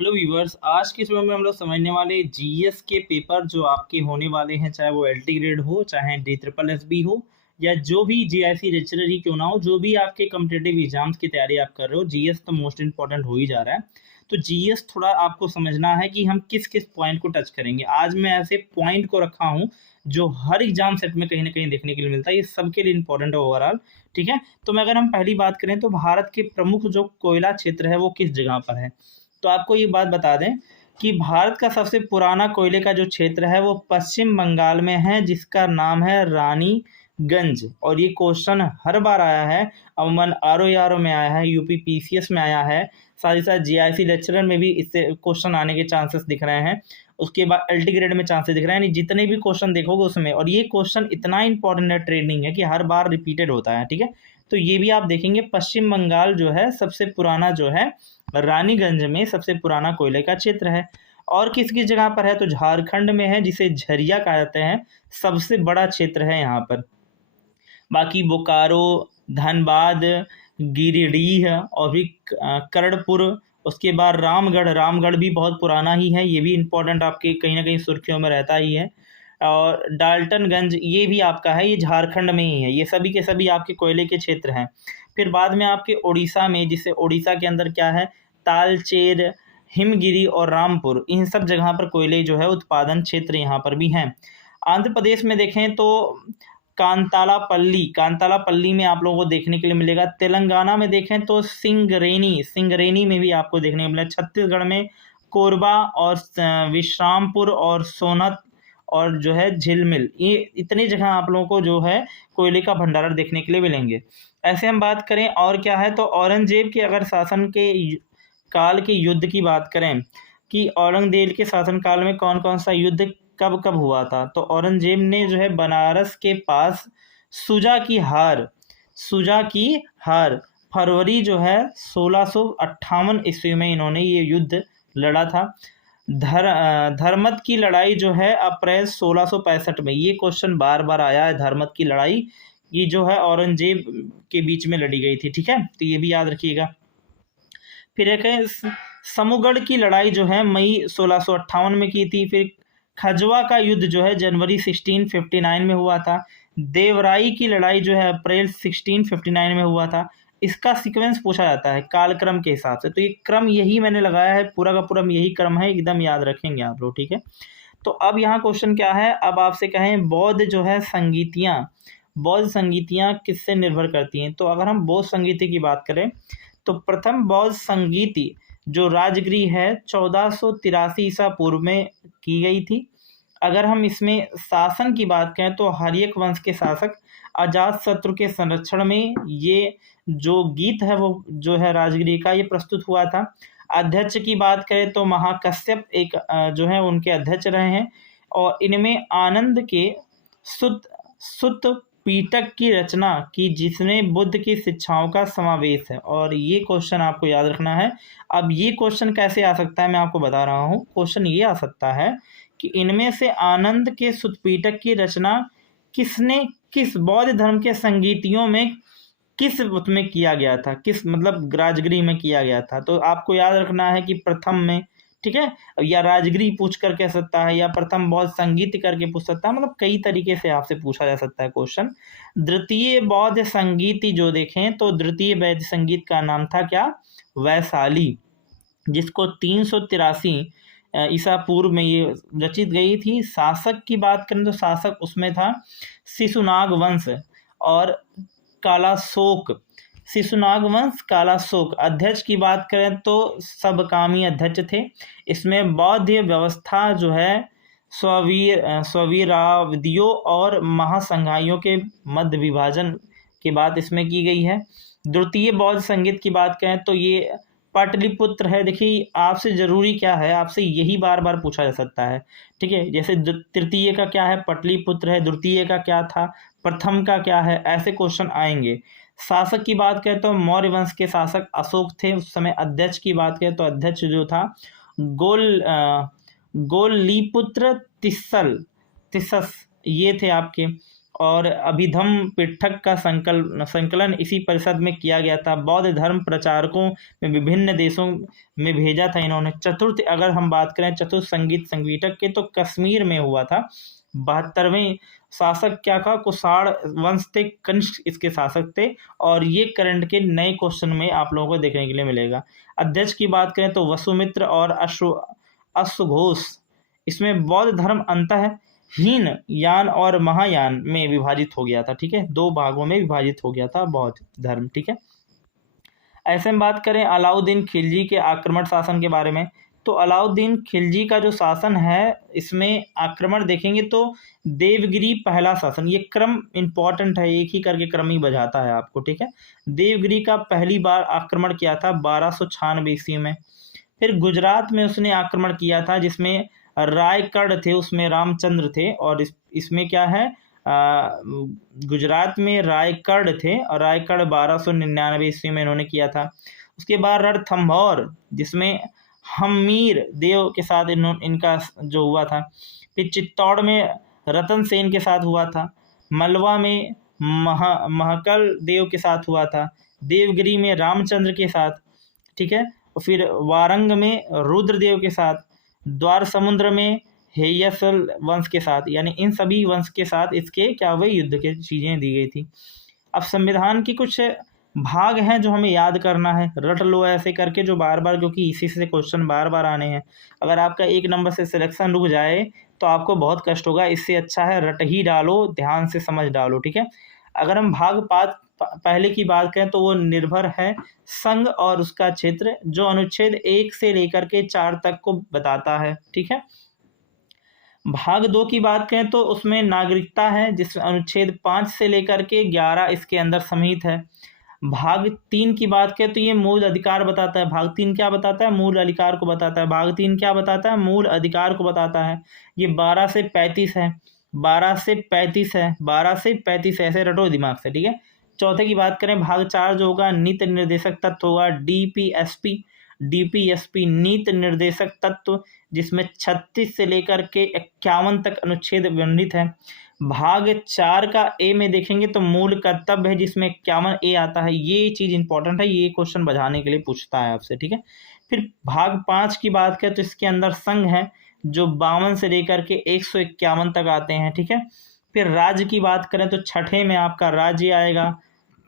Hello viewers, आज के समय में हम लोग समझने वाले जीएस के पेपर जो आपके होने वाले हैं, चाहे वो एलटी ग्रेड हो, चाहे डी ट्रिपल एस बी हो, या जो भी जीआईसी लेक्चरर ही क्यों ना हो, जो भी आपके कम्पिटेटिव एग्जाम्स की तैयारी आप कर रहे हो, जीएस तो मोस्ट इंपॉर्टेंट हो ही जा रहा है। तो जीएस थोड़ा आपको समझना है कि हम किस किस पॉइंट को टच करेंगे। आज मैं ऐसे पॉइंट को रखा हूँ जो हर एग्जाम सेट में कहीं ना कहीं देखने के लिए मिलता है, ये सबके लिए इंपॉर्टेंट है ओवरऑल। ठीक है, तो मैं अगर हम पहली बात करें तो भारत के प्रमुख जो कोयला क्षेत्र है वो किस जगह पर है। तो आपको ये बात बता दें कि भारत का सबसे पुराना कोयले का जो क्षेत्र है वो पश्चिम बंगाल में है, जिसका नाम है रानीगंज। और ये क्वेश्चन हर बार आया है, अमूमन आर में आया है, यूपी पीसीएस में आया है, साथ ही साथ जीआईसी लेक्चरर में भी इससे क्वेश्चन आने के चांसेस दिख रहे हैं। उसके बाद एलटी ग्रेड में चांसेस दिख रहे हैं, यानी जितने भी क्वेश्चन देखोगे उसमें। और ये क्वेश्चन इतना इंपॉर्टेंट है, ट्रेंडिंग है, कि हर बार रिपीटेड होता है। ठीक है, तो ये भी आप देखेंगे, पश्चिम बंगाल जो है सबसे पुराना जो है रानीगंज में सबसे पुराना कोयले का क्षेत्र है। और किस किस जगह पर है, तो झारखंड में है, जिसे झरिया कहा जाते हैं, सबसे बड़ा क्षेत्र है यहाँ पर। बाकी बोकारो, धनबाद, गिरिडीह और भी करड़पुर, उसके बाद रामगढ़। रामगढ़ भी बहुत पुराना ही है, ये भी इम्पोर्टेंट आपके कहीं ना कहीं सुर्खियों में रहता ही है। और डाल्टनगंज ये भी आपका है, ये झारखंड में ही है। ये सभी के सभी आपके कोयले के क्षेत्र हैं। फिर बाद में आपके उड़ीसा में, जिसे उड़ीसा के अंदर क्या है, तालचेर, हिमगिरी और रामपुर, इन सब जगह पर कोयले जो है उत्पादन क्षेत्र यहाँ पर भी हैं। आंध्र प्रदेश में देखें तो कांतालापल्ली, कांतालापल्ली में आप लोगों को देखने के लिए मिलेगा। तेलंगाना में देखें तो सिंगरेनी, सिंगरेनी में भी आपको देखने को मिलेगा। छत्तीसगढ़ में कोरबा और विश्रामपुर और सोनत और जो है झिलमिल, ये इतनी जगह आप लोगों को जो है कोयले का भंडारण देखने के लिए मिलेंगे। ऐसे हम बात करें और क्या है, तो औरंगजेब के अगर शासन के काल के युद्ध की बात करें कि औरंगजेब के शासनकाल में कौन कौन सा युद्ध कब कब हुआ था, तो औरंगजेब ने जो है बनारस के पास सुजा की हार फरवरी जो है 1658 ईस्वी में इन्होंने ये युद्ध लड़ा था। धर्मत की लड़ाई जो है अप्रैल 1665 में, ये क्वेश्चन बार बार आया है, धर्मत की लड़ाई ये जो है औरंगजेब के बीच में लड़ी गई थी। ठीक है, तो ये भी याद रखिएगा। फिर एक है समूगढ़ की लड़ाई जो है मई 1658 में की थी। फिर खजवा का युद्ध जो है जनवरी 1659 में हुआ था। देवराई की लड़ाई जो है अप्रैल 1659 में हुआ था। इसका सीक्वेंस पूछा जाता है कालक्रम के हिसाब से, तो ये क्रम यही मैंने लगाया है, पूरा का पूरा यही क्रम है, एकदम याद रखेंगे आप लोग। ठीक है, तो अब यहाँ क्वेश्चन क्या है, अब आपसे कहें बौद्ध जो है संगीतियाँ, बौद्ध संगीतियाँ किससे निर्भर करती हैं। तो अगर हम बौद्ध संगीति की बात करें तो प्रथम बौद्ध संगीति जो राजगृह है 1483 ईसा पूर्व में की गई थी। अगर हम इसमें शासन की बात करें तो हर्यक वंश के शासक अजात शत्रु के संरक्षण में ये जो गीत है वो जो है राजगृह का ये प्रस्तुत हुआ था। अध्यक्ष की बात करें तो महाकश्यप एक जो है उनके अध्यक्ष रहे हैं। और इनमें आनंद के सुत सुत पीटक की रचना की, जिसमें बुद्ध की शिक्षाओं का समावेश है। और ये क्वेश्चन आपको याद रखना है। अब ये क्वेश्चन कैसे आ सकता है मैं आपको बता रहा हूँ। क्वेश्चन ये आ सकता है कि इनमें से आनंद के सुतपीटक की रचना किसने, किस बौद्ध धर्म के संगीतियों में किस उसमें किया गया था, किस मतलब राजगृह में किया गया था। तो आपको याद रखना है कि प्रथम में, ठीक है, या राजगृह पूछ कर कह सकता है, या प्रथम बौद्ध संगीत करके पूछ सकता है, मतलब कई तरीके से आपसे पूछा जा सकता है क्वेश्चन। द्वितीय बौद्ध संगीत जो देखें तो द्वितीय बौद्ध संगीत का नाम था क्या, वैशाली, जिसको 383 ईसा पूर्व में ये रचित गई थी। शासक की बात करें तो शासक उसमें था शिशुनाग वंश और कालाशोक, शिशुनाग वंश कालाशोक। अध्यक्ष की बात करें तो सबकामी अध्यक्ष थे। इसमें बौद्ध व्यवस्था जो है स्ववीरावदियों और महासंघाइयों के मध्य विभाजन की बात इसमें की गई है। द्वितीय बौद्ध संगीत की बात करें तो ये पाटलिपुत्र है। देखिए आपसे जरूरी क्या है, आपसे यही बार बार पूछा जा सकता है। ठीक है, जैसे तृतीय का क्या है, पाटलिपुत्र है, द्वितीय का क्या था, प्रथम का क्या है, ऐसे क्वेश्चन आएंगे। शासक की बात करें तो मौर्य वंश के शासक अशोक थे उस समय। अध्यक्ष की बात करें तो अध्यक्ष जो था गोलीपुत्र तिस्सस ये थे आपके। और अभिधम पिठक का संकलन इसी परिषद में किया गया था। बौद्ध धर्म प्रचारकों में विभिन्न देशों में भेजा था इन्होंने। चतुर्थ अगर हम बात करें चतुर्थ संगीत संगीतक के, तो कश्मीर में हुआ था। 72वें शासक क्या था, कुषाण वंश थे, कनिष्क इसके शासक थे। और ये करंट के नए क्वेश्चन में आप लोगों को देखने के लिए मिलेगा। अध्यक्ष की बात करें तो वसुमित्र और अश्वघोष। इसमें बौद्ध धर्म अंतः हीन यान और महायान में विभाजित हो गया था। ठीक है, 2 भागों में विभाजित हो गया था बौद्ध धर्म। ठीक है, ऐसे में बात करें अलाउद्दीन खिलजी के आक्रमण शासन के बारे में, तो अलाउद्दीन खिलजी का जो शासन है, इसमें आक्रमण देखेंगे तो देवगिरी पहला शासन, ये क्रम इंपॉर्टेंट है, एक ही करके क्रम ही बजाता है आपको। ठीक है, देवगिरी का पहली बार आक्रमण किया था 1296 ईस्वी में। फिर गुजरात में उसने आक्रमण किया था, जिसमें रायगढ़ थे, उसमें रामचंद्र थे। और इसमें क्या है, गुजरात में रायगढ़ थे, और रायगढ़ 1299 ईस्वी में इन्होंने किया था। उसके बाद रणथंभौर, जिसमें हमीर देव के साथ इनका जो हुआ था। फिर चित्तौड़ में रतन सेन के साथ हुआ था। मलवा में महकल देव के साथ हुआ था। देवगिरी में रामचंद्र के साथ। ठीक है, और फिर वारंग में रुद्रदेव के साथ। द्वार समुद्र में हेयसल वंश के साथ, यानी इन सभी वंश के साथ इसके क्या हुए, युद्ध की चीज़ें दी गई थी। अब संविधान की कुछ भाग हैं जो हमें याद करना है, रट लो ऐसे करके, जो बार बार, क्योंकि इसी से क्वेश्चन बार बार आने हैं। अगर आपका 1 नंबर से सिलेक्शन रुक जाए तो आपको बहुत कष्ट होगा। इससे अच्छा है रट ही डालो, ध्यान से समझ डालो। ठीक है, अगर हम भाग पहले की बात करें तो वो निर्भर है संघ और उसका क्षेत्र, जो अनुच्छेद 1 से लेकर के 4 तक को बताता है। ठीक है, भाग 2 की बात करें तो उसमें नागरिकता है, जिसमें अनुच्छेद 5 से लेकर के 11 इसके अंदर समाहित है। भाग 3 की बात करें तो ये मूल अधिकार बताता है। भाग 3 क्या बताता है, मूल अधिकार को बताता है। भाग 3 क्या बताता है, मूल अधिकार को बताता है। ये 12 से 35 है, 12 से 35 है, 12 से 35 ऐसे रटो दिमाग से। ठीक है, चौथे की बात करें, भाग 4 जो होगा नीति निर्देशक तत्व होगा, डीपीएसपी नीति निर्देशक तत्व, जिसमें 36 से लेकर के 51 तक अनुच्छेद वर्णित है। भाग 4 का ए में देखेंगे तो मूल कर्तव्य है, जिसमें 51 ए आता है। ये चीज़ इंपॉर्टेंट है, ये क्वेश्चन बजाने के लिए पूछता है आपसे। ठीक है, फिर भाग 5 की बात करें तो इसके अंदर संघ है, जो 52 से लेकर के 151 तक आते हैं। ठीक है, फिर राज्य की बात करें तो छठे में आपका राज्य आएगा।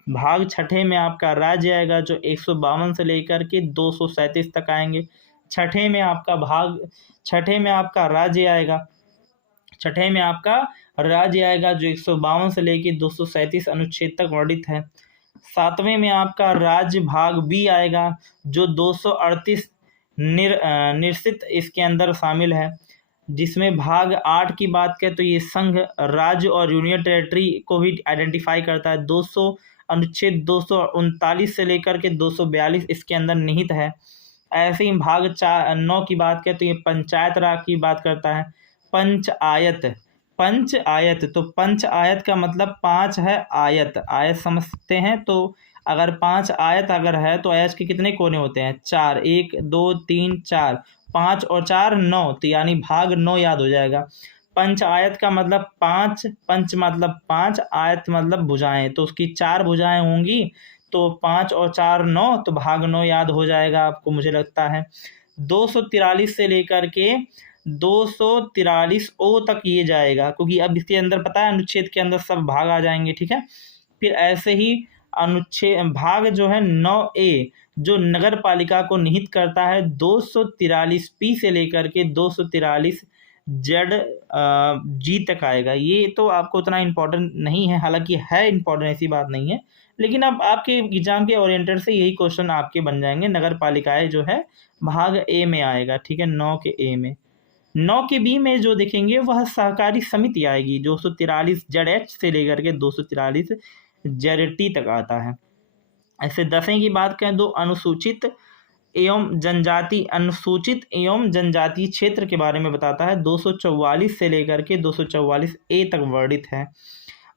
भाग छठे में आपका राज्य आएगा, जो 152 से लेकर के 237 तक आएंगे। छठे में आपका राज्य आएगा। छठे में आपका राज्य आएगा, जो 152 से लेकर 237 अनुच्छेद तक वर्णित है। 7वें में आपका राज्य भाग बी आएगा, जो 238 निश्चित इसके अंदर शामिल है। जिसमें भाग 8 की बात करें तो ये संघ, राज्य और यूनियन टेरिटरी को भी आइडेंटिफाई करता है। 200 अनुच्छेद 239 से लेकर के 242 इसके अंदर निहित है। ऐसे ही भाग 9 की बात करें तो ये पंचायत राज की बात करता है। पंचायत, तो पंचायत का मतलब 5 है आयत, आयत समझते हैं। तो अगर 5 आयत अगर है तो आयत के कितने कोने होते हैं, 4, 1 2 3 4, 5 और 4 9, तो यानी भाग 9 याद हो जाएगा। पंच आयत का मतलब 5, पंच मतलब 5, आयत मतलब भुजाएं, तो उसकी 4 भुजाएं होंगी, तो 5 और 4 9, तो भाग 9 याद हो जाएगा आपको, मुझे लगता है। 243 से लेकर के 243 ओ तक ये जाएगा, क्योंकि अब इसके अंदर पता है अनुच्छेद के अंदर सब भाग आ जाएंगे। ठीक है, फिर ऐसे ही अनुच्छेद भाग जो है 9A, जो नगर पालिका को निहित करता है, 243 से लेकर के 243 जी तक आएगा। ये तो आपको उतना इम्पोर्टेंट नहीं है, हालांकि है इम्पोर्टेंट, ऐसी बात नहीं है, लेकिन अब आपके एग्जाम के ओरिएंटेड से यही क्वेश्चन आपके बन जाएंगे। नगर पालिकाएं जो है भाग ए में आएगा। ठीक है, 9 के ए में। 9 के बी में जो देखेंगे वह सहकारी समिति आएगी, 243 ZH से लेकर के 243 ZT तक आता है। ऐसे 10वें की बात करें तो अनुसूचित एवं जनजाति क्षेत्र के बारे में बताता है, 244 से लेकर के 244 ए तक वर्णित है।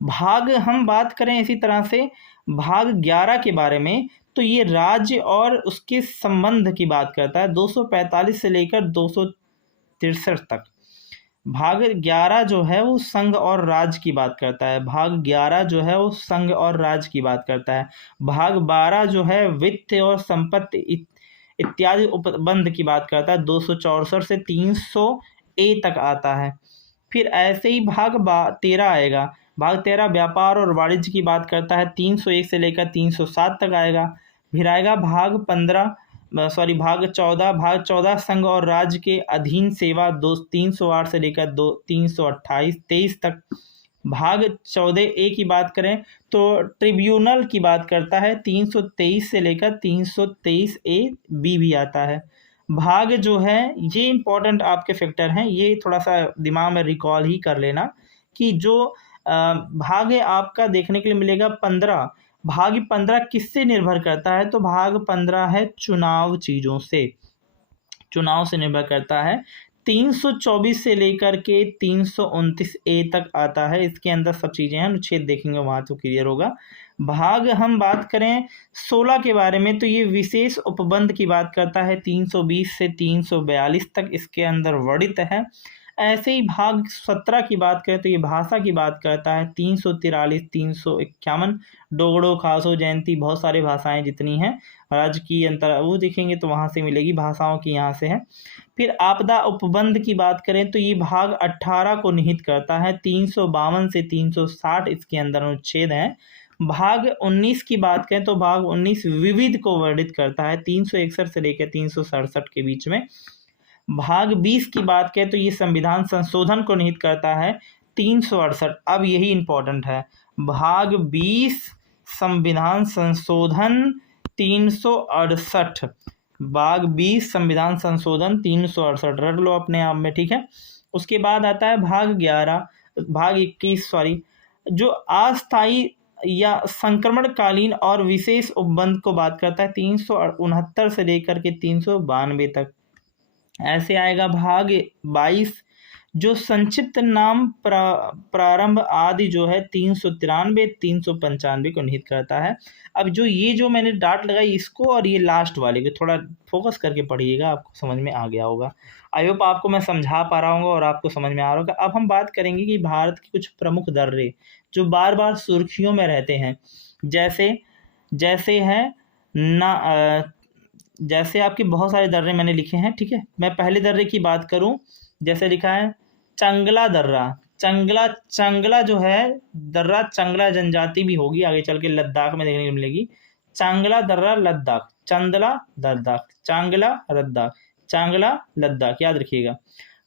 भाग हम बात करें इसी तरह से भाग 11 के बारे में, तो ये राज्य और उसके संबंध की बात करता है, 245 से लेकर 263 तक। भाग 11 जो है वो संघ और राज्य की बात करता है। भाग 11 जो है वो संघ और राज्य की बात करता है। भाग 12 जो है वित्त और संपत्ति इत्यादि उपबंध की बात करता है। 264 से 300 ए तक आता है। फिर ऐसे ही भाग 13 आएगा। भाग 13 व्यापार और वाणिज्य की बात करता है। 301 से लेकर 307 तक आएगा। फिर आएगा भाग 14 भाग 14 संघ और राज्य के अधीन सेवा 308 से लेकर 328 23 तक। भाग 14 ए की बात करें तो ट्रिब्यूनल की बात करता है। 323 से लेकर 323 ए बी भी आता है। भाग जो है ये इंपॉर्टेंट आपके फैक्टर हैं, ये थोड़ा सा दिमाग में रिकॉल ही कर लेना कि जो भाग है आपका देखने के लिए मिलेगा 15। भाग 15 किससे निर्भर करता है? तो भाग 15 है चुनाव चीज़ों से, चुनाव से निर्भर करता है। 324 से लेकर के 329 ए तक आता है। इसके अंदर सब चीज़ें हैं, अनुच्छेद देखेंगे वहाँ तो क्लियर होगा। भाग हम बात करें 16 के बारे में तो ये विशेष उपबंध की बात करता है। 320 से 342 तक इसके अंदर वर्णित है। ऐसे ही भाग 17 की बात करें तो ये भाषा की बात करता है। 343 351 डोगड़ो खासो जयंती बहुत सारी भाषाएं जितनी हैं राज्य की अंतर वो देखेंगे तो वहाँ से मिलेगी, भाषाओं की यहाँ से है। फिर आपदा उपबंध की बात करें तो ये भाग 18 को निहित करता है। 352 से 360 इसके अंदर अनुच्छेद हैं। भाग 19 की बात करें तो भाग 19 विविध को वर्णित करता है। 361 से लेकर 367 के बीच में। भाग 20 की बात करें तो ये संविधान संशोधन को निहित करता है। 368। अब यही इंपॉर्टेंट है। भाग 20 संविधान संशोधन 368। भाग 20 संविधान संशोधन 368 रट लो अपने आप में, ठीक है। उसके बाद आता है भाग 21 जो अस्थायी या संक्रमणकालीन और विशेष उपबंध को बात करता है। 369 से लेकर के 392 तक। ऐसे आएगा भाग 22 जो संक्षिप्त नाम प्रारंभ आदि जो है 393 395 को निहित करता है। अब जो ये जो मैंने डाट लगाई इसको और ये लास्ट वाले को थोड़ा फोकस करके पढ़िएगा, आपको समझ में आ गया होगा। आई होप आपको मैं समझा पा रहा हूँ और आपको समझ में आ रहा होगा। अब हम बात करेंगे कि भारत के कुछ प्रमुख दर्रे जो बार बार सुर्खियों में रहते हैं, जैसे है ना जैसे आपके बहुत सारे दर्रे मैंने लिखे हैं, ठीक है। मैं पहले दर्रे की बात करूं, जैसे लिखा है चंगला दर्रा। चंगला जो है दर्रा, चंगला जनजाति भी होगी आगे चल के लद्दाख में देखने को मिलेगी। चांगला दर्रा लद्दाख, चंदला लद्दाख, चांगला लद्दाख, चांगला लद्दाख याद रखिएगा।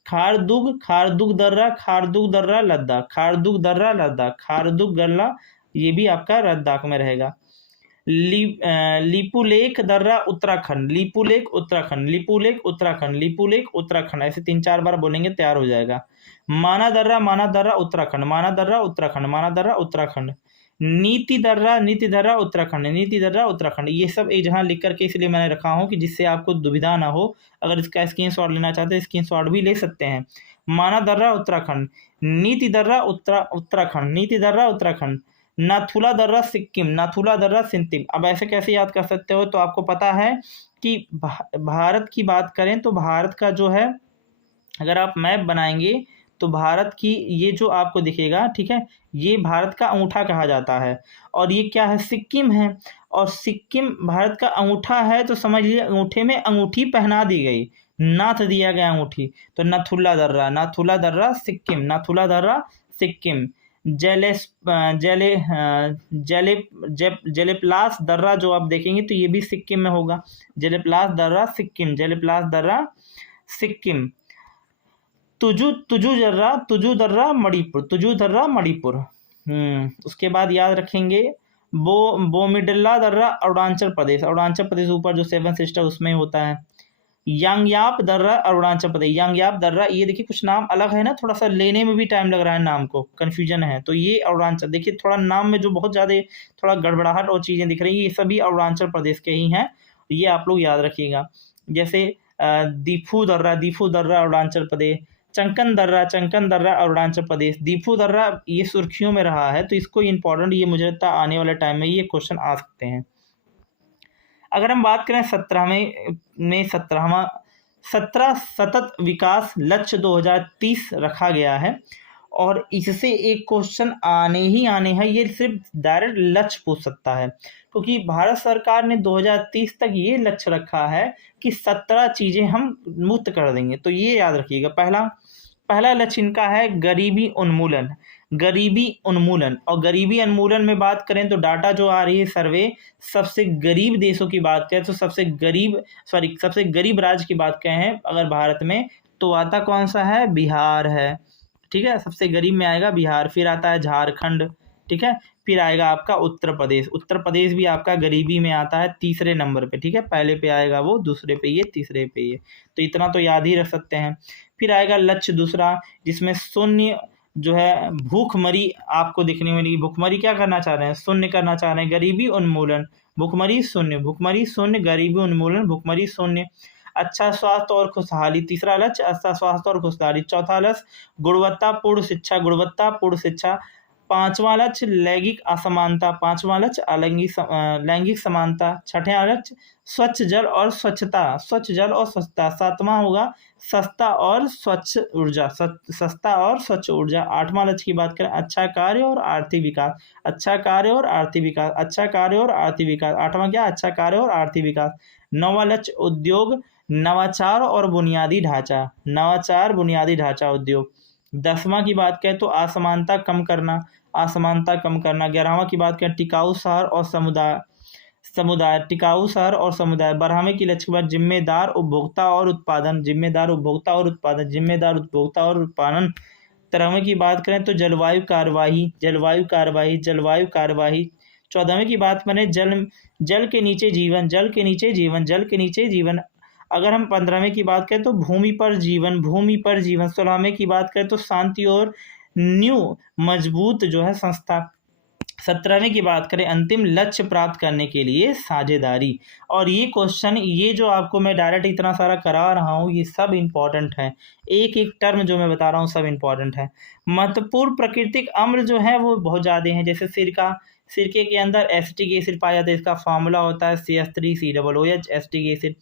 खारदुग दर्रा लद्दाख, खारदुग दर्रा लद्दाख, खारदुग गल्ला ये भी आपका लद्दाख में रहेगा। लिपुलेख दर्रा उत्तराखंड, लिपुलेख उत्तराखंड, लिपुलेख उत्तराखंड, लिपुलेख उत्तराखंड, ऐसे 3-4 बार बोलेंगे तैयार हो जाएगा। माना दर्रा उत्तराखंड, माना दर्रा उत्तराखंड, माना दर्रा उत्तराखंड। नीति दर्रा उत्तराखंड, नीति दर्रा उत्तराखंड। ये सब एक जहाँ लिख करके इसलिए मैंने रखा हूँ कि जिससे आपको दुविधा ना हो। अगर इसका स्क्रीनशॉट लेना चाहते हैं स्क्रीनशॉट भी ले सकते हैं। माना दर्रा उत्तराखंड, नीति दर्रा उत्तराखंड, नीति दर्रा उत्तराखंड। नाथुला दर्रा सिक्किम, नाथुला दर्रा सिक्किम। अब ऐसे कैसे याद कर सकते हो? तो आपको पता है कि भारत की बात करें तो भारत का जो है अगर आप मैप बनाएंगे तो भारत की ये जो आपको दिखेगा, ठीक है, ये भारत का अंगूठा कहा जाता है। और ये क्या है? सिक्किम है। और सिक्किम भारत का अंगूठा है तो समझ लीजिए अंगूठे में अंगूठी पहना दी गई, नाथ दिया गया अंगूठी। तो नाथुला दर्रा सिक्किम, नाथुला दर्रा सिक्किम। जेलेप्लास दर्रा जो आप देखेंगे तो ये भी सिक्किम में होगा। जेलेप्लास दर्रा सिक्किम, जेलेप्लास दर्रा सिक्किम। तुजू दर्रा मणिपुर। उसके बाद याद रखेंगे बोमिडला दर्रा अरुणाचल प्रदेश ऊपर जो 7 सिस्टर उसमें होता है। यांगयाप दर्रा अरुणाचल प्रदेश, यांगयाप दर्रा। ये देखिए कुछ नाम अलग है ना, थोड़ा सा लेने में भी टाइम लग रहा है, नाम को कन्फ्यूजन है। तो ये अरुणाचल, देखिए थोड़ा नाम में जो बहुत ज़्यादा थोड़ा गड़बड़ाहट और चीज़ें दिख रही हैं, ये सभी अरुणाचल प्रदेश के ही हैं। ये आप लोग याद रखिएगा। जैसे दीफू दर्रा अरुणाचल प्रदेश, चंकन दर्रा अरुणाचल प्रदेश। दीफू दर्रा ये सुर्खियों में रहा है तो इसको इम्पोर्टेंट, ये मुझे लगता है आने वाले टाइम में ये क्वेश्चन आ सकते हैं। अगर हम बात करें 17वां 17 सतत विकास लक्ष्य 2030 रखा गया है और इससे एक क्वेश्चन आने ही आने हैं। ये सिर्फ डायरेक्ट लक्ष्य पूछ सकता है क्योंकि भारत सरकार ने 2030 तक ये लक्ष्य रखा है कि 17 चीज़ें हम मुक्त कर देंगे। तो ये याद रखिएगा, पहला लक्ष्य इनका है गरीबी उन्मूलन। गरीबी उन्मूलन, और गरीबी उन्मूलन में बात करें तो डाटा जो आ रही है सर्वे, सबसे गरीब देशों की बात करें तो सबसे गरीब राज्य की बात करें अगर भारत में तो आता कौन सा है? बिहार है। ठीक है, सबसे गरीब में आएगा बिहार, फिर आता है झारखंड, ठीक है, फिर आएगा आपका उत्तर प्रदेश। उत्तर प्रदेश भी आपका गरीबी में आता है तीसरे नंबर पे। ठीक है, पहले पे आएगा वो, दूसरे पे ये, तीसरे पे ये, तो इतना तो याद ही रख सकते हैं। फिर आएगा लक्ष्य दूसरा जिसमें शून्य जो है भूखमरी आपको दिखने मिलेगी। भूखमरी क्या करना चाह रहे हैं? शून्य करना चाह रहे हैं। गरीबी उन्मूलन, भूखमरी शून्य, गरीबी उन्मूलन, भूखमरी शून्य। अच्छा स्वास्थ्य और खुशहाली तीसरा लक्ष्य, अच्छा स्वास्थ्य और खुशहाली। चौथा लक्ष्य गुणवत्तापूर्ण शिक्षा। पांचवा लक्ष्य लैंगिक असमानता, लैंगिक समानता। छठवां लक्ष्य स्वच्छ जल और स्वच्छता। सातवां होगा सस्ता और स्वच्छ ऊर्जा। आठवां लक्ष्य की बात करें अच्छा कार्य और आर्थिक विकास। आठवां क्या? अच्छा कार्य और आर्थिक विकास। नौवां लक्ष्य उद्योग नवाचार और बुनियादी ढांचा उद्योग। 10वां की बात करें तो असमानता कम करना। 11वां की बात करें टिकाऊ शहर और समुदाय। 12वें की लक्ष्य के बाद जिम्मेदार उपभोक्ता और उत्पादन। 13वें की बात करें तो जलवायु कार्यवाही। 14वें की बात करें जल के नीचे जीवन। अगर हम 15वें की बात करें तो भूमि पर जीवन। 16वें की बात करें तो शांति और मजबूत जो है संस्था। 17वें की बात करें अंतिम लक्ष्य प्राप्त करने के लिए साझेदारी। और ये क्वेश्चन, ये जो आपको मैं डायरेक्ट इतना सारा करा रहा हूँ, ये सब इम्पॉर्टेंट है। एक एक टर्म जो मैं बता रहा हूँ सब इम्पॉर्टेंट है। महत्वपूर्ण प्राकृतिक अम्ल जो है वो बहुत ज़्यादा हैं, जैसे सिरके के अंदर एसिटिक एसिड पाया जाता है, इसका फार्मूला होता है CH3COOH एसिटिक एसिड।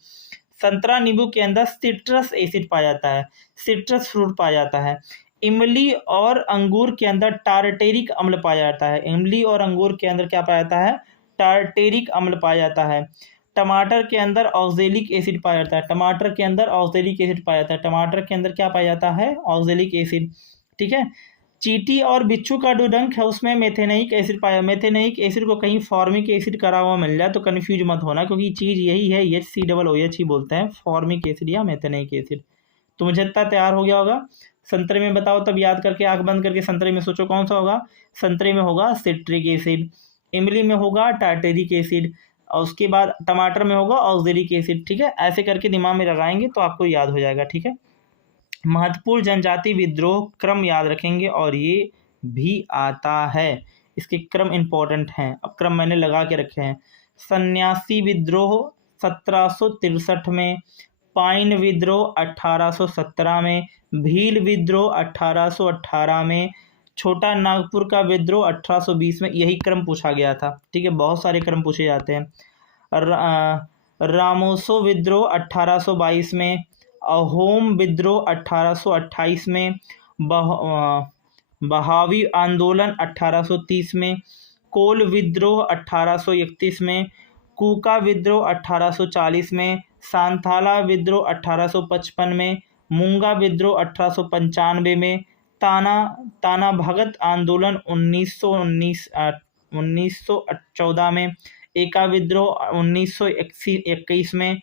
संतरा नींबू के अंदर सिट्रस एसिड पाया जाता है, सिट्रस फ्रूट पाया जाता है। इमली और अंगूर के अंदर टारटेरिक अम्ल पाया जाता है। इमली और अंगूर के अंदर क्या पाया जाता है? टारटेरिक अम्ल पाया जाता है। टमाटर के अंदर ऑक्जेलिक एसिड पाया जाता है। टमाटर के अंदर क्या पाया जाता है? Oxalic acid. ठीक है, चींटी और बिच्छू का जो डंक है उसमें मेथेनइक एसिड पाया। मेथेनइक एसिड को कहीं फॉर्मिक एसिड करा हुआ मिल जाए तो कन्फ्यूज मत होना, क्योंकि चीज़ यही है, HCOOH ही बोलते हैं, फॉर्मिक एसिड या मेथेनइक एसिड। तो मुझे इतना तैयार हो गया होगा। संतरे में बताओ, तब याद करके आंख बंद करके संतरे में सोचो कौन सा होगा। संतरे में होगा सिट्रिक एसिड, इमली में होगा टार्टेरिक एसिड, और उसके बाद टमाटर में होगा ऑक्जेलिक एसिड। ठीक है, ऐसे करके दिमाग में लगाएंगे तो आपको याद हो जाएगा। ठीक है, महत्वपूर्ण जनजाति विद्रोह क्रम याद रखेंगे और ये भी आता है, इसके क्रम इंपॉर्टेंट हैं। अब क्रम मैंने लगा के रखे हैं। सन्यासी विद्रोह 1763 में, पाइन विद्रोह 1817 में, भील विद्रोह 1818 में, छोटा नागपुर का विद्रोह 1820 में। यही क्रम पूछा गया था। ठीक है, बहुत सारे क्रम पूछे जाते हैं। रामोसो विद्रोह 1822 में, अहोम विद्रोह 1828 में, बहावी आंदोलन 1830 में, कोल विद्रोह 1831 में, कूका विद्रोह 1840 में, सांथाला विद्रोह 1855 में, मूंगा विद्रोह 1895 में, ताना भगत आंदोलन 1914 में, एका विद्रोह 1921 में,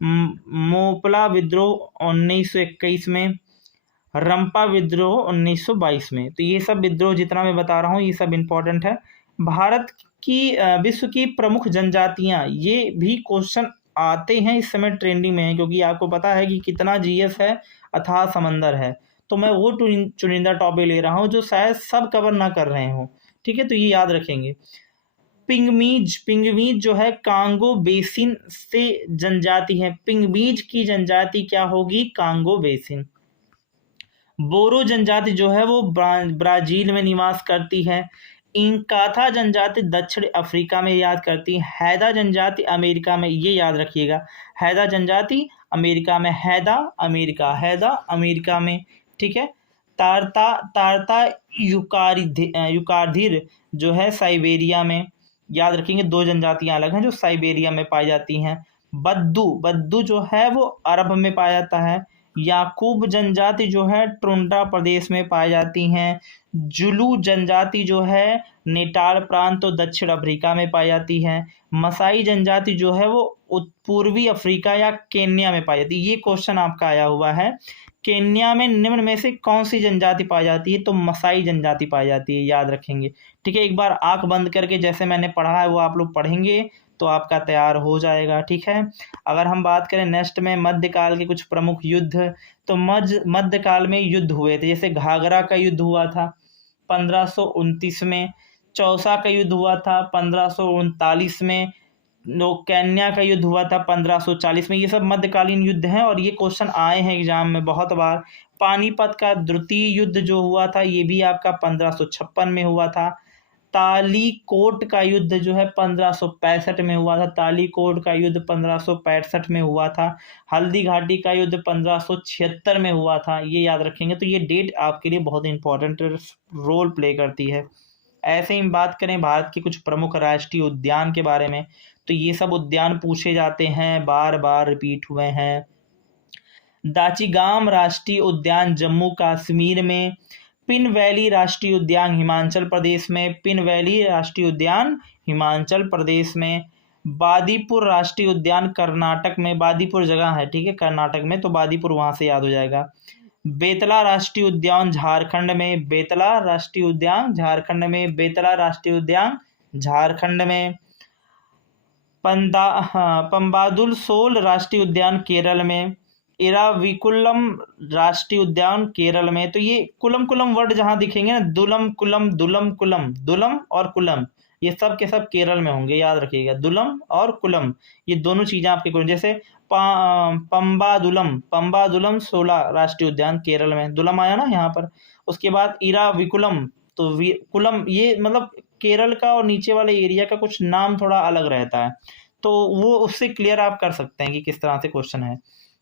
मोपला विद्रोह 1921 में, रंपा विद्रोह 1922 में। तो ये सब विद्रोह जितना मैं बता रहा हूँ ये सब इम्पोर्टेंट है। भारत की विश्व की प्रमुख जनजातियाँ, ये भी क्वेश्चन आते हैं, इस समय ट्रेंडिंग में है, क्योंकि आपको पता है कि कितना GS है, अथाह समंदर है। तो मैं वो चुनिंदा टॉपिक ले रहा हूँ जो शायद सब कवर ना कर रहे हों। ठीक है, तो ये याद रखेंगे। पिंगमीज जो है कांगो बेसिन से जनजाति है। पिंगमीज की जनजाति क्या होगी? Congo basin. बोरो जनजाति जो है वो ब्राजील में निवास करती है। इंकाथा जनजाति दक्षिण अफ्रीका में याद करती है। हैदा जनजाति अमेरिका में, ये याद रखिएगा, हैदा जनजाति अमेरिका में। हैदा अमेरिका में, ठीक है। तारता तारता युकार्धिर जो है साइबेरिया में। याद रखेंगे, दो जनजातियां अलग हैं जो साइबेरिया में पाई जाती हैं। बद्दू जो है वो अरब में पाया जाता है। याकूब जनजाति जो है टुंड्रा प्रदेश में पाई जाती हैं। जुलू जनजाति जो है नेटाल प्रांत और दक्षिण अफ्रीका में पाई जाती है। मसाई जनजाति जो है वो पूर्वी अफ्रीका या केन्या में पाई जाती है। ये क्वेश्चन आपका आया हुआ है, केन्या में निम्न में से कौन सी जनजाति पाई जाती है? तो मसाई जनजाति पाई जाती है, याद रखेंगे, ठीक है। एक बार आंख बंद करके जैसे मैंने पढ़ा है वो आप लोग पढ़ेंगे तो आपका तैयार हो जाएगा, ठीक है। अगर हम बात करें नेक्स्ट में मध्यकाल के कुछ प्रमुख युद्ध, तो मध्यकाल में युद्ध हुए थे, जैसे घाघरा का युद्ध हुआ था 1529 में, चौसा का युद्ध हुआ था 1539 में, केन्या का युद्ध हुआ था 1540 में। ये सब मध्यकालीन युद्ध हैं और ये क्वेश्चन आए हैं एग्जाम में बहुत बार। पानीपत का द्वितीय युद्ध जो हुआ था ये भी आपका 1556 में हुआ था। तालीकोट का युद्ध जो है 1565 में हुआ था। तालीकोट का युद्ध 1565 में हुआ था। हल्दी घाटी का युद्ध 1576 में हुआ था, ये याद रखेंगे। तो ये डेट आपके लिए बहुत इंपॉर्टेंट रोल प्ले करती है। ऐसे ही बात करें भारत के कुछ प्रमुख राष्ट्रीय उद्यान के बारे में, तो ये सब उद्यान पूछे जाते हैं, बार बार रिपीट हुए हैं। दाचिगाम राष्ट्रीय उद्यान जम्मू कश्मीर में। पिन वैली राष्ट्रीय उद्यान हिमाचल प्रदेश में। पिन वैली राष्ट्रीय उद्यान हिमाचल प्रदेश में। बादीपुर राष्ट्रीय उद्यान कर्नाटक में। बादीपुर जगह है, ठीक है, कर्नाटक में, तो बादीपुर वहां से याद हो जाएगा। बेतला राष्ट्रीय उद्यान झारखंड में। बेतला राष्ट्रीय उद्यान झारखंड में। बेतला राष्ट्रीय उद्यान झारखंड में। पंबादुल सोल राष्ट्रीय उद्यान केरल में। इराविकुलम राष्ट्रीय उद्यान केरल में। तो ये कुलम कुलम वर्ड जहां दिखेंगे ना, दुलम कुलम, दुलम कुलम, दुलम और कुलम, ये सब के सब केरल में होंगे, याद रखिएगा। दुलम और कुलम ये दोनों चीजें आपके, जैसे पंबादुलम 16 राष्ट्रीय उद्यान केरल में, दुलम आया ना यहाँ पर। उसके बाद इराविकुलम, तो कुलम ये मतलब केरल का और नीचे वाले एरिया का कुछ नाम थोड़ा अलग रहता है, तो वो उससे क्लियर आप कर सकते हैं कि किस तरह से क्वेश्चन है।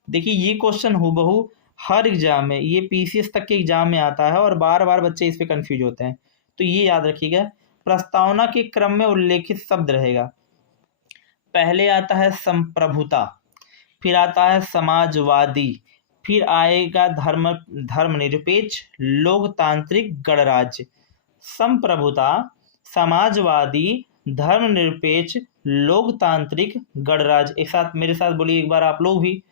देखिए ये क्वेश्चन हूबहू हर एग्जाम में, ये पीसीएस तक के एग्जाम में आता है और बार बार बच्चे इस पे कंफ्यूज होते हैं, तो ये याद रखिएगा। प्रस्तावना के क्रम में उल्लेखित शब्द रहेगा, पहले आता है संप्रभुता, फिर आता है समाजवादी, फिर आएगा धर्मनिरपेक्ष, लोकतांत्रिक, गणराज्य। संप्रभुता, समाजवादी, धर्मनिरपेक्ष, लोकतांत्रिक, गणराज्य। एक साथ मेरे साथ बोलिए एक बार आप लोग भी।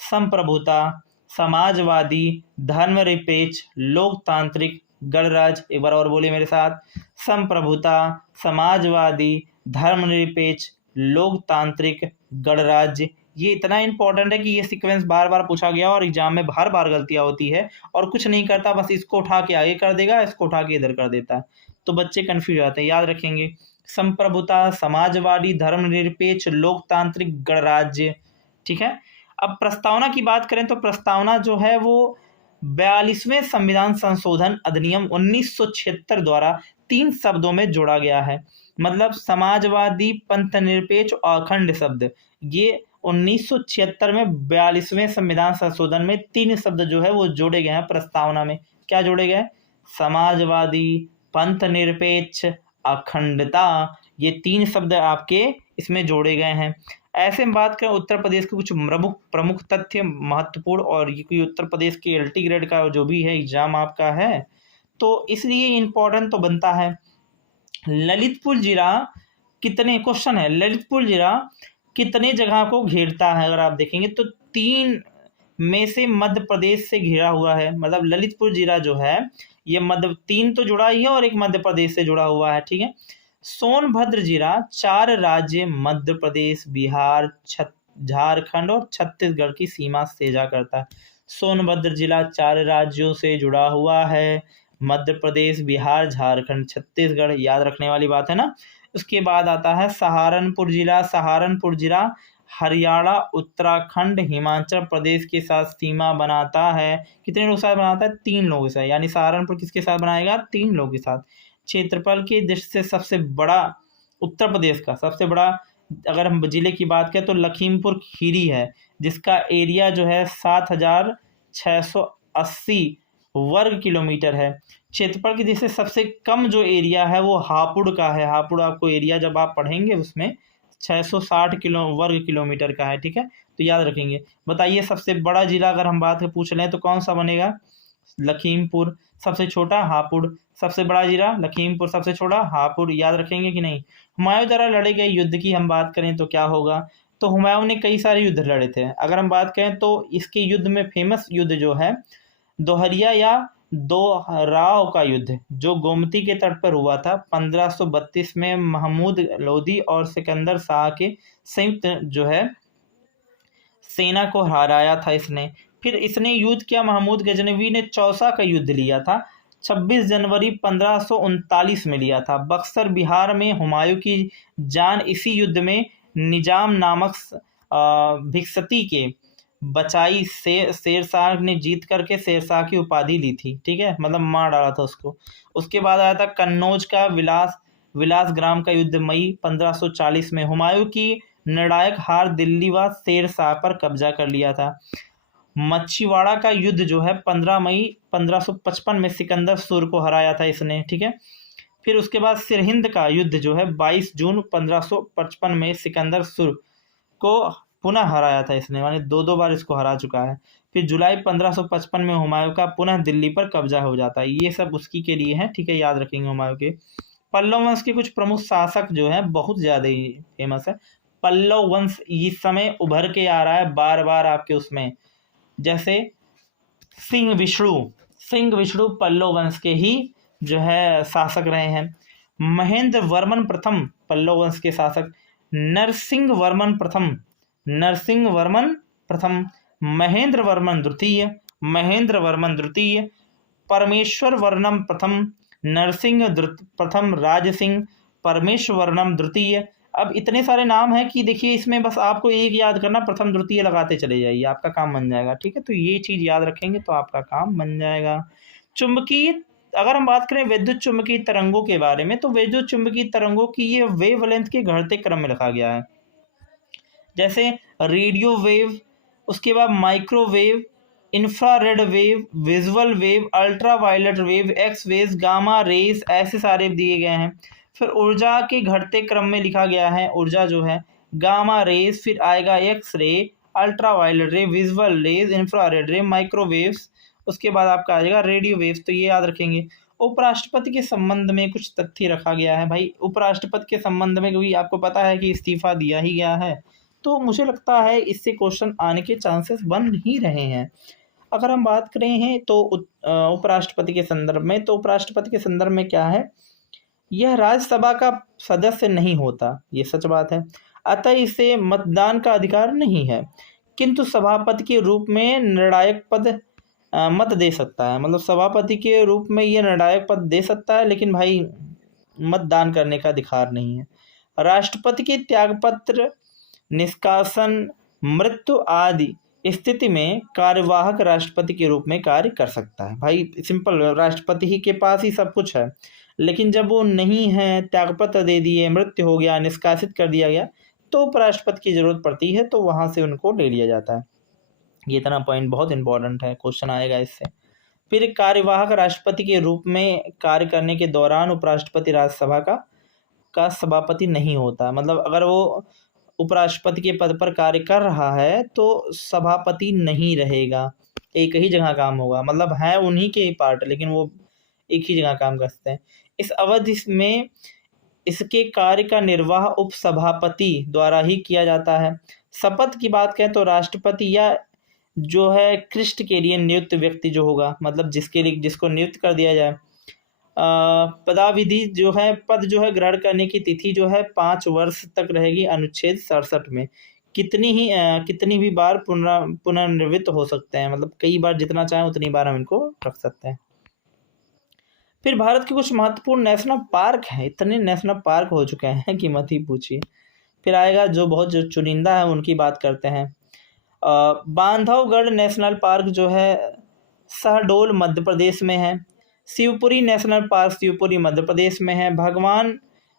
संप्रभुता, समाजवादी, धर्मनिरपेक्ष, लोकतांत्रिक, गणराज्य। एक बार और बोलिए मेरे साथ। संप्रभुता, समाजवादी, धर्मनिरपेक्ष, लोकतांत्रिक, गणराज्य। ये इतना इंपॉर्टेंट है कि ये सीक्वेंस बार बार पूछा गया और एग्जाम में हर बार गलतियां होती है और कुछ नहीं करता, बस इसको उठा के आगे कर देगा, इसको उठा के इधर कर देता है, तो बच्चे कंफ्यूज आते हैं। याद रखेंगे, संप्रभुता, समाजवादी, धर्मनिरपेक्ष, लोकतांत्रिक, गणराज्य, ठीक है। अब प्रस्तावना की बात करें तो प्रस्तावना जो है वो 42वें संविधान संशोधन अधिनियम 1976 द्वारा 3 शब्दों में जोड़ा गया है। मतलब समाजवादी, पंथनिरपेक्ष और अखंड शब्द, ये 1976 में 42वें संविधान संशोधन में 3 शब्द जो है वो जोड़े गए हैं प्रस्तावना में। क्या जोड़े गए? समाजवादी, पंथनिरपेक्ष, अखंडता, ये 3 शब्द आपके इसमें जोड़े गए हैं। ऐसे में बात करें उत्तर प्रदेश के कुछ प्रमुख तथ्य महत्वपूर्ण, और ये कोई उत्तर प्रदेश के एलटी ग्रेड का जो भी है एग्जाम आपका है तो इसलिए इम्पोर्टेंट तो बनता है। ललितपुर जिला कितने, क्वेश्चन है, ललितपुर जिला कितने जगह को घेरता है? अगर आप देखेंगे तो 3 में से मध्य प्रदेश से घिरा हुआ है। मतलब ललितपुर जिला जो है ये मध्य, 3 तो जुड़ा ही है और एक मध्य प्रदेश से जुड़ा हुआ है, ठीक है। सोनभद्र जिला 4 राज्य मध्य प्रदेश, बिहार, झारखंड और छत्तीसगढ़ की सीमा सेजा करता है। सोनभद्र जिला 4 राज्यों से जुड़ा हुआ है, मध्य प्रदेश, बिहार, झारखंड, छत्तीसगढ़, याद रखने वाली बात है ना। उसके बाद आता है सहारनपुर जिला। सहारनपुर जिला हरियाणा, उत्तराखंड, हिमाचल प्रदेश के साथ सीमा बनाता है। कितने लोग साथ बनाता है? 3 लोगों के साथ, यानी सहारनपुर किसके साथ बनाएगा? 3 लोगों के साथ। क्षेत्रफल की दृष्टि से सबसे बड़ा, उत्तर प्रदेश का सबसे बड़ा अगर हम जिले की बात करें तो लखीमपुर खीरी है, जिसका एरिया जो है 7,680 वर्ग किलोमीटर है। क्षेत्रफल की जैसे सबसे कम जो एरिया है वो हापुड़ का है। हापुड़ आपको एरिया जब आप पढ़ेंगे उसमें 660 वर्ग किलोमीटर का है, ठीक है, तो याद रखेंगे। बताइए सबसे बड़ा जिला अगर हम बात पूछ लें तो कौन सा बनेगा? लखीमपुर। सबसे छोटा हापुड़। सबसे बड़ा जिला लखीमपुर, सबसे छोटा हापुड़। याद रखेंगे कि नहीं? हुमायूं द्वारा लड़े गए युद्ध की हम बात करें तो क्या होगा? तो हुमायूं ने कई सारे युद्ध लड़े थे। अगर हम बात करें तो इसके युद्ध में फेमस युद्ध जो है दोहरिया या दोहराव का युद्ध, जो गोमती के तट पर हुआ था 1532 में, महमूद लोदी और सिकंदर शाह के संयुक्त जो है सेना को हराया था इसने। फिर इसने युद्ध किया, महमूद गजनवी ने चौसा का युद्ध लिया था 26 जनवरी 1539 में लिया था। बक्सर बिहार में हुमायूं की जान इसी युद्ध में निजाम नामक भिक्षती के बचाई। शेरशाह ने जीत करके शेरशाह की उपाधि ली थी, ठीक है, मतलब मार डाला था उसको। उसके बाद आया था कन्नौज का विलासग्राम का युद्ध मई 1540 में। हुमायूं की निर्णायक हार दिल्ली व शेरशाह पर कब्जा कर लिया था। मच्छीवाड़ा का युद्ध जो है 15 मई 1555 में सिकंदर सुर को हराया था इसने, ठीक है। फिर उसके बाद सिरहिंद का युद्ध जो है 22 जून 1555 में सिकंदर सुर को पुनः हराया था इसने, माने दो बार इसको हरा चुका है। फिर जुलाई 1555 में हुमायूं का पुनः दिल्ली पर कब्जा हो जाता है। ये सब उसकी के लिए है, ठीक है, याद रखेंगे हुमायूं के। पल्लव वंश के कुछ प्रमुख शासक जो है बहुत ज्यादा ही फेमस है। पल्लव वंश इस समय उभर के आ रहा है बार बार आपके उसमें, जैसे सिंह विष्णु पल्लव वंश के ही जो है शासक रहे हैं। महेंद्र वर्मन प्रथम पल्लव वंश के शासक। नरसिंह वर्मन प्रथम, महेंद्र वर्मन द्वितीय, परमेश्वर वर्मन प्रथम, नरसिंह प्रथम, राजसिंह, परमेश्वर वर्मन द्वितीय। अब इतने सारे नाम हैं कि देखिए इसमें बस आपको एक याद करना, प्रथम द्वितीय लगाते चले जाइए, आपका काम बन जाएगा, ठीक है। तो ये चीज याद रखेंगे तो आपका काम बन जाएगा। चुंबकीय, अगर हम बात करें विद्युत चुंबकीय तरंगों के बारे में, तो विद्युत चुंबकीय तरंगों की ये वेवलेंथ के घटते क्रम में रखा गया है। जैसे रेडियो वेव, उसके बाद microwave, infrared wave, visual wave, ultraviolet wave, x wave, gamma rays, ऐसे सारे दिए गए हैं। फिर ऊर्जा के घटते क्रम में लिखा गया है, ऊर्जा जो है गामा रेज, फिर आएगा एक्स रे, अल्ट्रावायलेट रे, विजुअल रेज, इंफ्रारेड रे, माइक्रोवेव्स, उसके बाद आपका आ जाएगा रेडियो वेव्स। तो ये याद रखेंगे। उपराष्ट्रपति के संबंध में कुछ तथ्य रखा गया है भाई, उपराष्ट्रपति के संबंध में, क्योंकि आपको पता है कि इस्तीफा दिया ही गया है, तो मुझे लगता है इससे क्वेश्चन आने के चांसेस बन ही रहे हैं। अगर हम बात करें हैं तो उपराष्ट्रपति के संदर्भ में, तो उपराष्ट्रपति के संदर्भ में क्या है, यह राज्यसभा का सदस्य नहीं होता, ये सच बात है, अतः इसे मतदान का अधिकार नहीं है, किंतु सभापति के रूप में निर्णायक पद मत दे सकता है। मतलब सभापति के रूप में ये निर्णायक पद दे सकता है, लेकिन भाई मतदान करने का अधिकार नहीं है। राष्ट्रपति के त्यागपत्र, निष्कासन, मृत्यु आदि स्थिति में कार्यवाहक राष्ट्रपति के रूप में कार्य कर सकता है। भाई सिंपल, राष्ट्रपति ही के पास ही सब कुछ है, लेकिन जब वो नहीं है, त्यागपत्र दे दिए, मृत्यु हो गया, निष्कासित कर दिया गया, तो उपराष्ट्रपति की जरूरत पड़ती है, तो वहां से उनको ले लिया जाता है। ये इतना पॉइंट बहुत इंपॉर्टेंट है, क्वेश्चन आएगा इससे। फिर कार्यवाहक राष्ट्रपति के रूप में कार्य करने के दौरान उपराष्ट्रपति राज्यसभा का सभापति नहीं होता। मतलब अगर वो उपराष्ट्रपति के पद पर कार्य कर रहा है तो सभापति नहीं रहेगा, एक ही जगह काम होगा। मतलब है उन्हीं के ही पार्ट, लेकिन वो एक ही जगह काम करते हैं। इस अवधि में इसके कार्य का निर्वाह उपसभापति द्वारा ही किया जाता है। शपथ की बात करें तो राष्ट्रपति या जो है कृष्ण के लिए नियुक्त व्यक्ति जो होगा, मतलब जिसके लिए जिसको नियुक्त कर दिया जाए। पदाविधि जो है, पद जो है ग्रहण करने की तिथि जो है 5 वर्ष तक रहेगी। अनुच्छेद 67 में कितनी भी बार पुनर्निर्वाचित हो सकते हैं, मतलब कई बार, जितना चाहें उतनी बार हम इनको रख सकते हैं। फिर भारत के कुछ महत्वपूर्ण नेशनल पार्क हैं, इतने नेशनल पार्क हो चुके हैं कि मत ही पूछिए। फिर आएगा जो बहुत जो चुनिंदा है उनकी बात करते हैं। बांधवगढ़ नेशनल पार्क जो है शहडोल मध्य प्रदेश में है। शिवपुरी नेशनल पार्क शिवपुरी मध्य प्रदेश में है। भगवान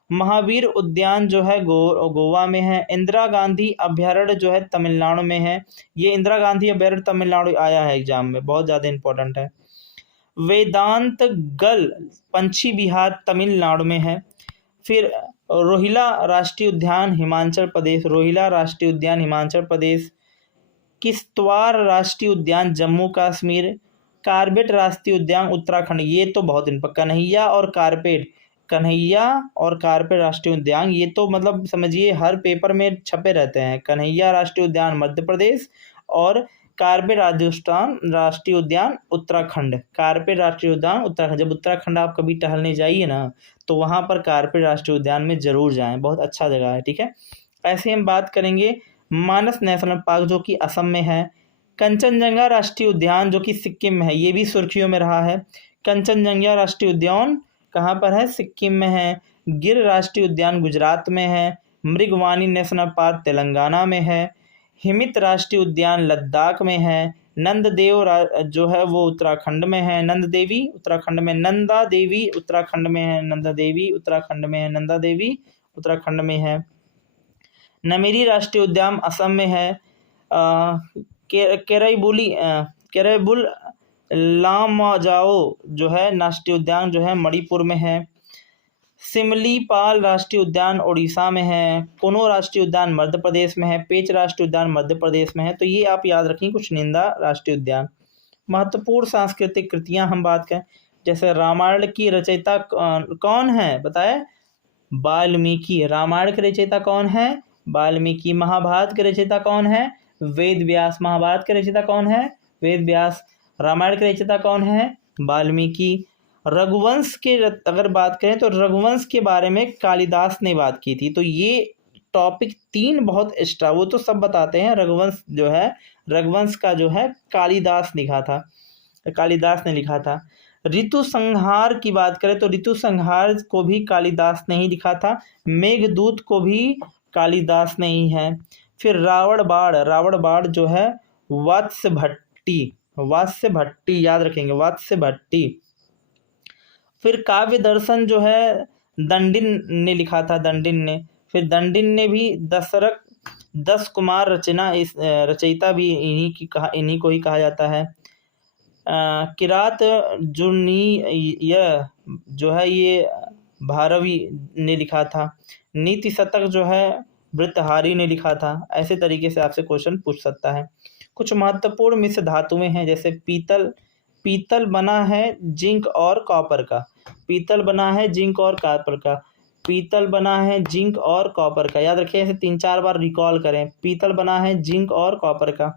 महावीर उद्यान जो है गोवा में है। इंदिरा गांधी अभ्यारण्य जो है तमिलनाडु में है। ये इंदिरा गांधी अभ्यारण्य तमिलनाडु आया है एग्जाम में, बहुत ज़्यादा इंपॉर्टेंट है। वेदांत गल पंछी विहार तमिलनाडु में है। फिर रोहिला राष्ट्रीय उद्यान हिमाचल प्रदेश, रोहिला राष्ट्रीय उद्यान हिमाचल प्रदेश। किश्तवाड़ राष्ट्रीय उद्यान जम्मू कश्मीर। कार्बेट राष्ट्रीय उद्यान उत्तराखंड, ये तो बहुत इन पर कन्हैया और कारपेट राष्ट्रीय उद्यान, ये तो मतलब समझिए हर पेपर में छपे रहते हैं। कन्हैया राष्ट्रीय उद्यान मध्य प्रदेश और कार्बेट राष्ट्रीय उद्यान उत्तराखंड। कार्बेट राष्ट्रीय उद्यान उत्तराखंड, जब उत्तराखंड आप कभी टहलने जाइए ना तो वहाँ पर कार्बेट राष्ट्रीय उद्यान में ज़रूर जाएं, बहुत अच्छा जगह है। ठीक है, ऐसे हम बात करेंगे मानस नेशनल पार्क जो कि असम में है। कंचनजंगा राष्ट्रीय उद्यान जो कि सिक्किम में है, ये भी सुर्खियों में रहा है। कंचनजंगा राष्ट्रीय उद्यान कहाँ पर है? सिक्किम में है। गिर राष्ट्रीय उद्यान गुजरात में है। मृगवानी नेशनल पार्क तेलंगाना में है। हिमित राष्ट्रीय उद्यान लद्दाख में है। नंददेव जो है वो उत्तराखंड में है। नंदा देवी उत्तराखंड में है। नंदा देवी उत्तराखंड में है। नमेरी राष्ट्रीय उद्यान असम में है। केरैबुल लामाजाओ जो है राष्ट्रीय उद्यान जो है मणिपुर में है। सिमलीपाल राष्ट्रीय उद्यान उड़ीसा में है। कुनो राष्ट्रीय उद्यान मध्य प्रदेश में है। पेंच राष्ट्रीय उद्यान मध्य प्रदेश में है। तो ये आप याद रखें कुछ निंदा राष्ट्रीय उद्यान। महत्वपूर्ण सांस्कृतिक कृतियां हम बात करें, जैसे रामायण की रचयिता कौन है बताए? वाल्मीकि। रामायण के रचयिता कौन है? वाल्मीकि। महाभारत के रचयिता कौन है? वेद व्यास। महाभारत के रचयिता कौन है? वेद व्यास। रामायण के रचयिता कौन है? वाल्मीकि। रघुवंश के अगर बात करें तो रघुवंश के बारे में कालिदास ने बात की थी। तो ये टॉपिक 3 बहुत एक्स्ट्रा, वो तो सब बताते हैं। रघुवंश जो है, रघुवंश का जो है कालिदास ने लिखा था। ऋतु संहार की बात करें तो ऋतु संहार को भी कालिदास ने ही लिखा था। मेघदूत को भी कालिदास ने ही है। फिर रावण बाण जो है वात्स्य भट्टी याद रखेंगे, वात्स्य भट्टी। फिर काव्य दर्शन जो है दंडिन ने लिखा था, फिर दंडिन ने भी 10 कुमार रचयिता भी इन्हीं को ही कहा जाता है। किरात जुर्नी जो है ये भारवी ने लिखा था। नीति शतक जो है भृतहारी ने लिखा था। ऐसे तरीके से आपसे क्वेश्चन पूछ सकता है। कुछ महत्वपूर्ण मिश्र धातुएं हैं, जैसे पीतल बना है जिंक और कॉपर का। याद रखिए, ऐसे 3-4 बार रिकॉल करें। पीतल बना है जिंक और कॉपर का।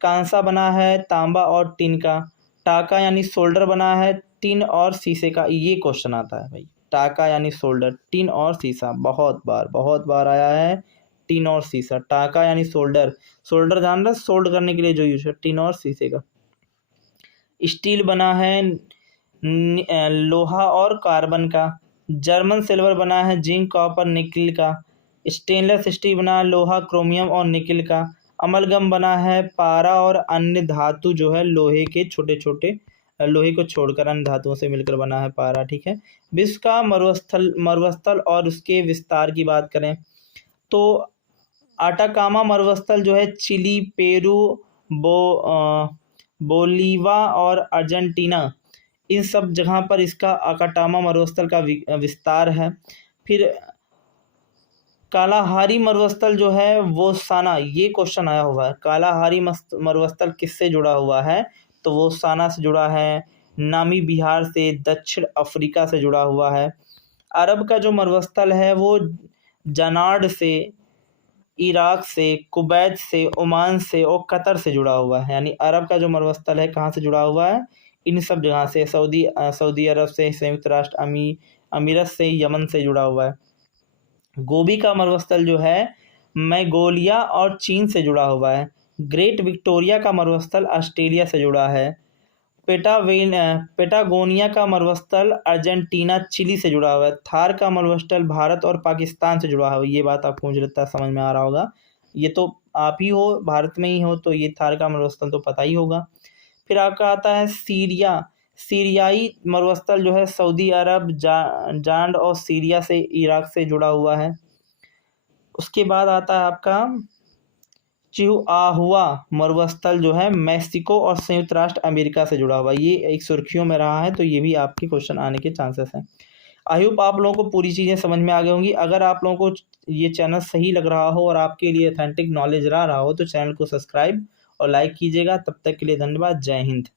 कांसा बना है तांबा और टिन का। टाका यानी सोल्डर बना है टिन और शीशे का। ये क्वेश्चन आता है भाई, टाका यानी सोल्डर, टिन और शीशा, बहुत बार आया है। टिन और शीशा, टाका यानी सोल्डर जान रहे, सोल्ड करने के लिए जो यूज है, टिन और शीशे का। स्टील बना है लोहा और कार्बन का। जर्मन सिल्वर बना है जिंक कॉपर निकल का। स्टेनलेस स्टील बना है लोहा क्रोमियम और निकल का। अमलगम बना है पारा और अन्य धातु जो है लोहे के छोटे लोहे को छोड़कर अन्य धातुओं से मिलकर बना है पारा। ठीक है। विश्व का मरुस्थल और उसके विस्तार की बात करें तो आटाकामा मरुस्थल जो है चिली, पेरू, बोलीवा और अर्जेंटीना, इन सब जगह पर इसका आटाकामा मरुस्थल का विस्तार है। फिर कालाहारी मरुस्थल जो है वो साना, ये क्वेश्चन आया हुआ है। कालाहारी मरुस्थल किससे जुड़ा हुआ है? तो वो साना से जुड़ा है। नामीबिहार से, दक्षिण अफ्रीका से जुड़ा हुआ है। अरब का जो मरुस्थल है वो जनाड से, इराक से, कुवैत से, ओमान से और कतर से जुड़ा हुआ है। यानी अरब का जो मरुस्थल है कहाँ से जुड़ा हुआ है? इन सब जगह से। सऊदी अरब से, संयुक्त राष्ट्र अमीरत से, यमन से जुड़ा हुआ है। गोबी का मरुस्थल जो है मंगोलिया और चीन से जुड़ा हुआ है। ग्रेट विक्टोरिया का मरुस्थल ऑस्ट्रेलिया से जुड़ा है। पेटागोनिया का मरुस्थल अर्जेंटीना चिली से जुड़ा हुआ है। थार का मरुस्थल भारत और पाकिस्तान से जुड़ा हुआ है। ये बात आपको मुझे लगता है समझ में आ रहा होगा, ये तो आप ही हो, भारत में ही हो, तो ये थार का मरुस्थल तो पता ही होगा। फिर आपका आता है सीरिया। सीरियाई मरुस्थल जो है सऊदी अरब, जांड और सीरिया से, इराक से जुड़ा हुआ है। उसके बाद आता है आपका चिहुआहुआ मरुस्थल जो है मैक्सिको और संयुक्त राष्ट्र अमेरिका से जुड़ा हुआ है। ये एक सुर्खियों में रहा है, तो ये भी आपके क्वेश्चन आने के चांसेस हैं। आई होप आप लोगों को पूरी चीज़ें समझ में आ गई होंगी। अगर आप लोगों को ये चैनल सही लग रहा हो और आपके लिए ऑथेंटिक नॉलेज रहा हो तो चैनल को सब्सक्राइब और लाइक कीजिएगा। तब तक के लिए धन्यवाद। जय हिंद।